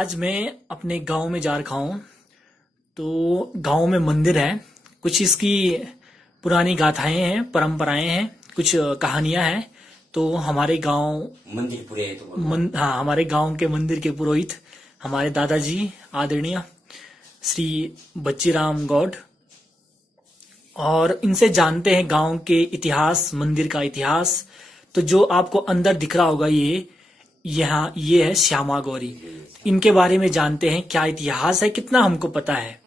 आज मैं अपने गांव में जा रखा हूँ। तो गांव में मंदिर है, कुछ इसकी पुरानी गाथाएं हैं, परंपराएं हैं, कुछ कहानियां हैं। तो हमारे गांव मंदिर पुरोहित हाँ, हमारे गांव के मंदिर के पुरोहित हमारे दादाजी आदरणीय श्री बच्चीराम गौड, और इनसे जानते हैं गांव के इतिहास, मंदिर का इतिहास। तो जो आपको अंदर दिख रहा होगा ये है श्यामा गौरी। इनके बारे में जानते हैं, क्या इतिहास है, कितना हमको पता है।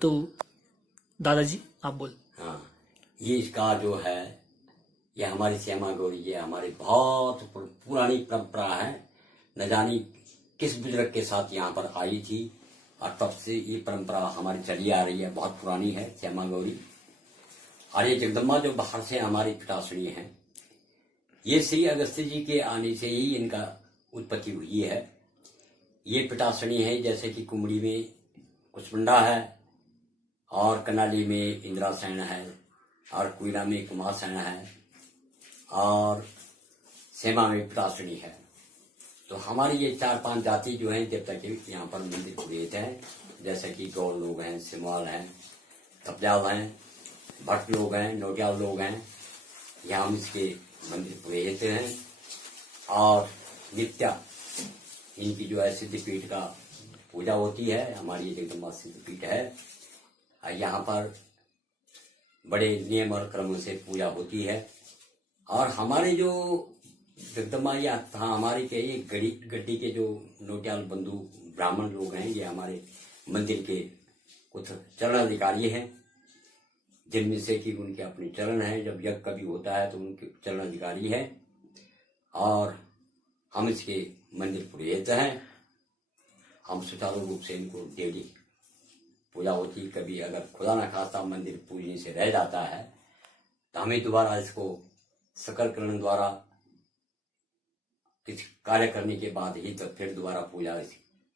तो दादाजी आप बोल। हाँ, ये इसका जो है, ये हमारी श्यामा गौरी, ये हमारी बहुत पुरानी परंपरा है। न जानी किस बुजुर्ग के साथ यहाँ पर आई थी और तब से ये परंपरा हमारी चली आ रही है, बहुत पुरानी है श्यामा गौरी। और ये जगदम्बा जो बाहर से हमारी पिताश्री है, ये श्री अगस्त्य जी के आने से ही इनका उत्पत्ति हुई है। ये पिताश्री है, जैसे कि कुमड़ी में कुसमुंडा है, और कनाली में इंद्रासेन है, और कुइला में कुमारसेन है, और सेमा में पिताश्री है। तो हमारी ये 4-5 जाति जो है देवता के यहाँ पर मंदिर पुरोहित हैं, जैसे कि गौड़ लोग हैं, सिमवाल हैं, तपजाल हैं, भट्ट लोग हैं, नोटियाल लोग हैं। यहाँ हम इसके मंदिर पुरोहित हैं। और नित्या इनकी जो है सिद्धपीठ का पूजा होती है। हमारी जगदम्बा सिद्धपीठ है। यहाँ पर बड़े नियम और क्रम से पूजा होती है। और हमारे जो जगदम्बा या था, हमारे के ये गड्डी के जो नोटियाल बंधु ब्राह्मण लोग हैं, ये हमारे मंदिर के कुछ चरण अधिकारी हैं, जिनमें से कि उनके अपने चरण हैं। जब यज्ञ कभी होता है तो उनके चरण अधिकारी है, और हम इसके मंदिर पुरोहित हैं। हम सुचारू रूप से इनको डेली पूजा होती। कभी अगर खुदा न खास्ता मंदिर पूजने से रह जाता है तो हमें दोबारा इसको सकलकरण द्वारा कुछ कार्य करने के बाद ही तब फिर दोबारा पूजा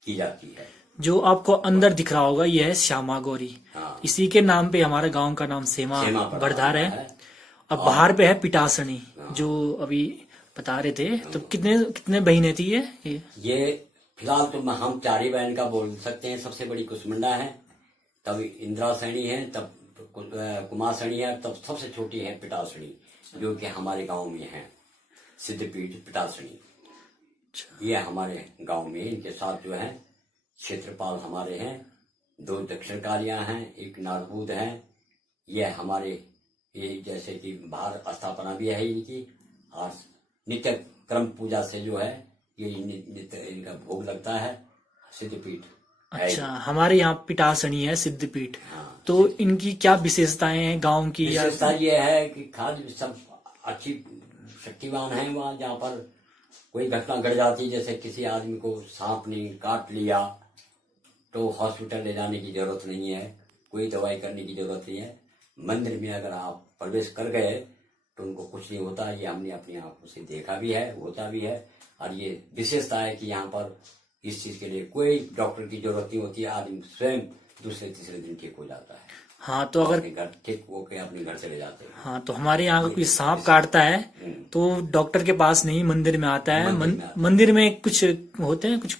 की जाती है। जो आपको अंदर दिख रहा होगा ये है श्यामा गौरी। हाँ। इसी के नाम पे हमारे गांव का नाम सेमा बरधार है। अब बाहर पे है पिटासनी, जो अभी बता रहे थे। तो कितने बहनें थी ये? फिलहाल तो हम 4 ही बहन का बोल सकते हैं। सबसे बड़ी कुसमुंडा है, तब इंद्रासेनी है, तब कुमारसेनी है, तब सबसे छोटी है पिटासनी, जो कि हमारे गांव में है, सिद्धपीठ पिटासनी। ये हमारे गांव में, इनके साथ जो है क्षेत्रपाल हमारे हैं, 2 दक्षिण कालियां हैं, 1 नारबूद है। ये हमारे ये जैसे कि बाहर स्थापना भी है इनकी, और नित्य क्रम पूजा से जो है ये नित्य इनका भोग लगता है। सिद्धपीठ। अच्छा, हमारे यहाँ पिटासनी है सिद्धपीठ। हाँ। तो इनकी क्या विशेषताएं हैं गांव की? विशेषता ये है कि खाद सब अच्छी शक्तिवान है। वहाँ जहाँ पर कोई घटना घट जाती, जैसे किसी आदमी को सांप ने काट लिया, तो हॉस्पिटल ले जाने की जरूरत नहीं है, कोई दवाई करने की जरूरत नहीं है। मंदिर में अगर आप प्रवेश कर गए तो उनको कुछ नहीं होता। ये हमने अपनी आंखों से देखा भी है, होता भी है। और ये विशेषता है कि यहाँ पर इस चीज के लिए कोई डॉक्टर की जरूरत नहीं होती है। आदमी स्वयं दूसरे-तीसरे दिन ठीक हो जाता है। हाँ, तो अगर घर ठीक होकर अपने घर चले जाते हैं। हाँ, तो हमारे यहाँ कोई सांप काटता है तो डॉक्टर के पास नहीं, मंदिर में आता है। मंदिर में कुछ होते हैं, कुछ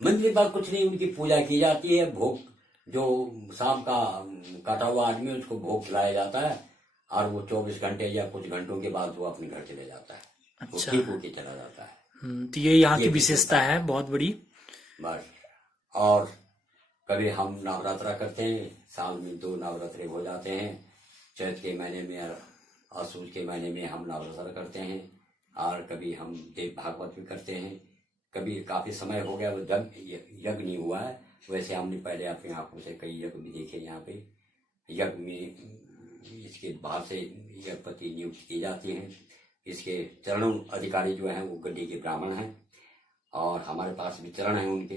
मंदिर पर कुछ नहीं, उनकी पूजा की जाती है। भोग, जो सांप का काटा हुआ आदमी, उसको भोग खिलाया जाता है, और वो 24 घंटे या कुछ घंटों के बाद वो अपने घर चले जाता है। अच्छा, ठीक होके चला जाता है। तो ये यहाँ की विशेषता है बहुत बड़ी। बस। और कभी हम नवरात्रा करते हैं, साल में 2 नवरात्रे हो जाते हैं। चैत के महीने में और आसूज के महीने में हम नवरात्रा करते हैं। और कभी हम देव भागवत भी करते हैं। कभी काफी समय हो गया वो यज्ञ नहीं हुआ है, वैसे हमने पहले अपनी आंखों से कई यज्ञ भी देखे। यहाँ पे यज्ञ में इसके बाहर से यज्ञपति नियुक्त की जाती हैं। इसके चरणों अधिकारी जो हैं वो गड्डी के ब्राह्मण हैं, और हमारे पास भी चरण है उनके।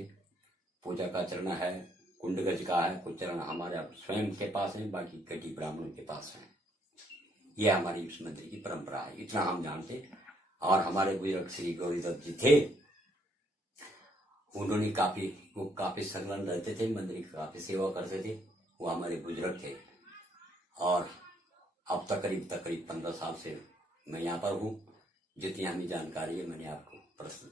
पूजा का चरण है, कुंडगज का है, कुछ चरण हमारे स्वयं के पास है, बाकी गड्डी ब्राह्मणों के पास है। ये हमारी उस मंदिर की परंपरा है, इतना हम जानते। और हमारे बुजुर्ग श्री गौरीदत्त जी थे, उन्होंने काफी संलग्न रहते थे, मंदिर की काफी सेवा करते थे। वो हमारे बुजुर्ग थे। और अब तक करीब 15 साल से मैं यहाँ पर हूँ। जितनी हमें जानकारी है मैंने आपको प्रस्तुत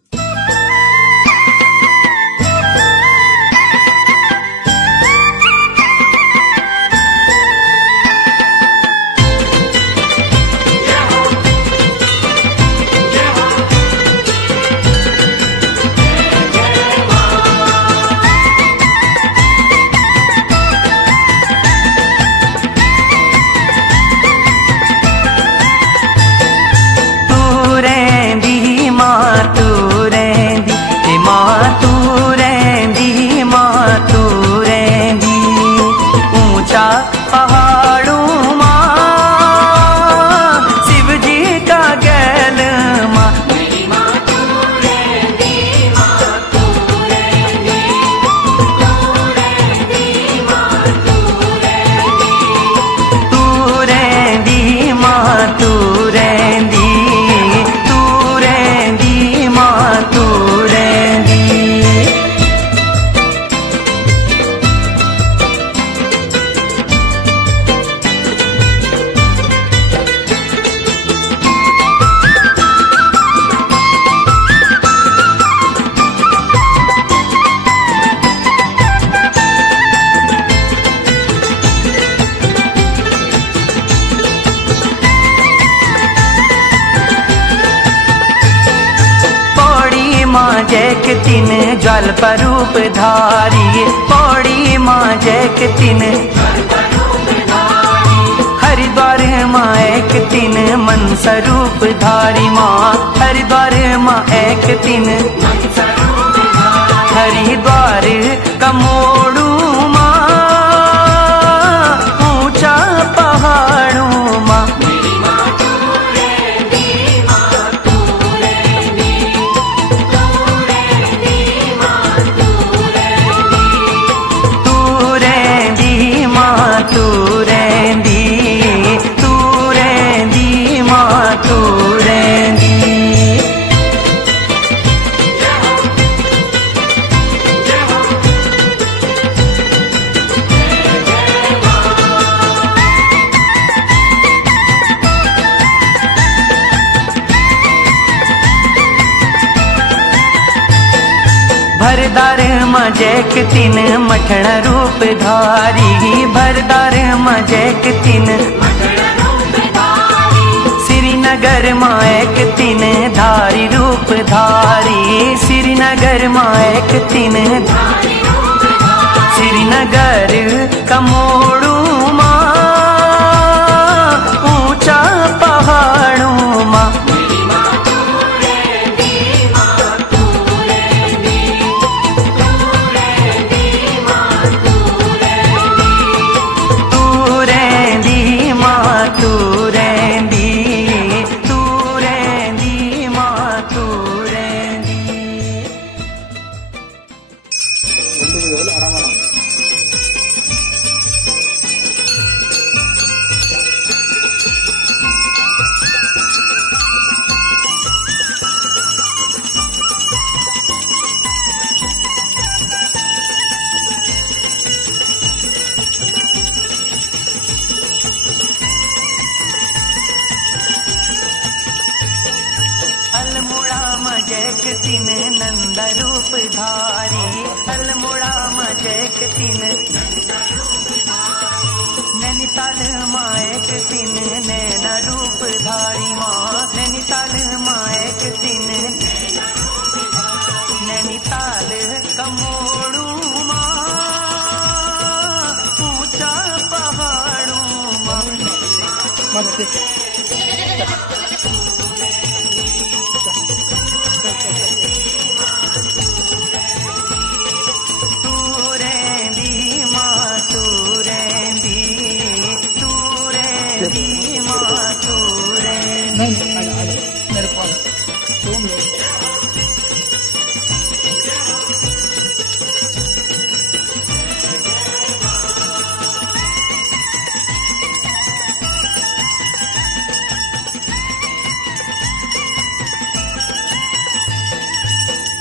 पहाड़ों माँ, शिव जी का गैल माँ। मेरी माँ तू रहंदी, माँ तू रहंदी, तू रहंदी, माँ तू रहंदी। तू रहंदी माँ, तू रहंदी, तू रहंदी माँ, तू रहंदी। पौड़ी माँ जैक तिन ज्वाल रूप धारी, पौड़ी माँ जैक तिन हरिद्वार माँ एक तिन मन स्वरूप धारी माँ, हरिद्वार माँ एक तिन हरिद्वार का मोड़ू माँ, ऊंचा पहाड़ों माँ। मेरी माँ तू रहंदी, माँ तू रहंदी, तू रहंदी, माँ तू रहंदी। तू रहंदी माँ, तू रहंदी, तू रहंदी माँ, तू रहंदी। भरदार माँ जैक तिन मठण रूप धारी, भरदार माँ जैक तिन श्रीनगर माँ एक तिन धारी रूप धारी, श्रीनगर माँ एक तिन श्रीनगर का मोड़ू माँ, ऊंचा पहाड़ों माँ। मेरी माँ तू रहंदी, माँ तू रहंदी, तू रहंदी, माँ तू रहंदी। तू रहंदी माँ, तू रहंदी, तू रहंदी माँ, तू रहंदी। अल्मोड़ा मजैक तिन नंद रूप धारी, अल्मोड़ा मजैक तिन नैनीताल मायक तिन नैन रूप धारी माँ, नैनीताल मायक तिन नैनीताल का मोड़ू माँ, ऊंचा पहाड़ों माँ। तू रहंदी माँ, तू रहंदी, तू रहंदी माँ, तू रहंदी।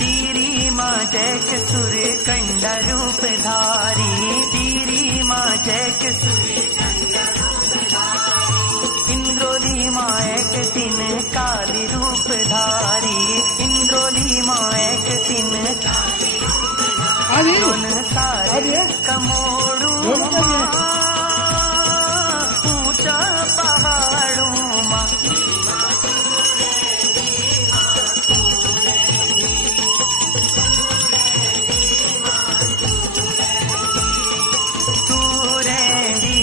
तीरी माँ जैक सुर कंड रूप धारी, तीरी माँ जैक सुर इंद्रोली माँ एक तिन काली रूप धारी, इंद्रोली माँ एक तिन सारे कमोड़ू माँ, ऊंचा पहाड़ों माँ। तू रहंदी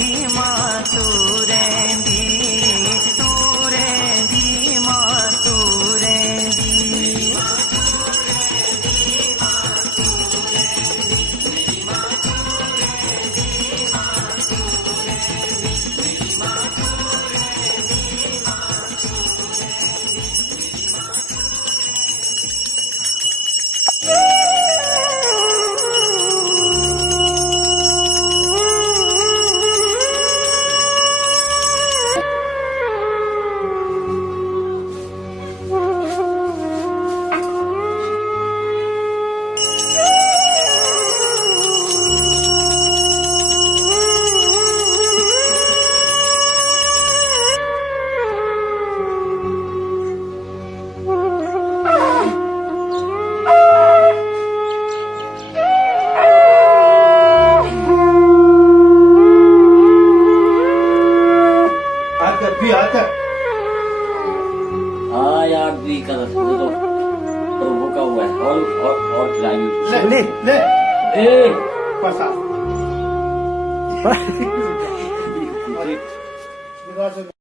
यार दी का तो भूखा हुआ है और खिलाएंगे ले ले ए प्रसाद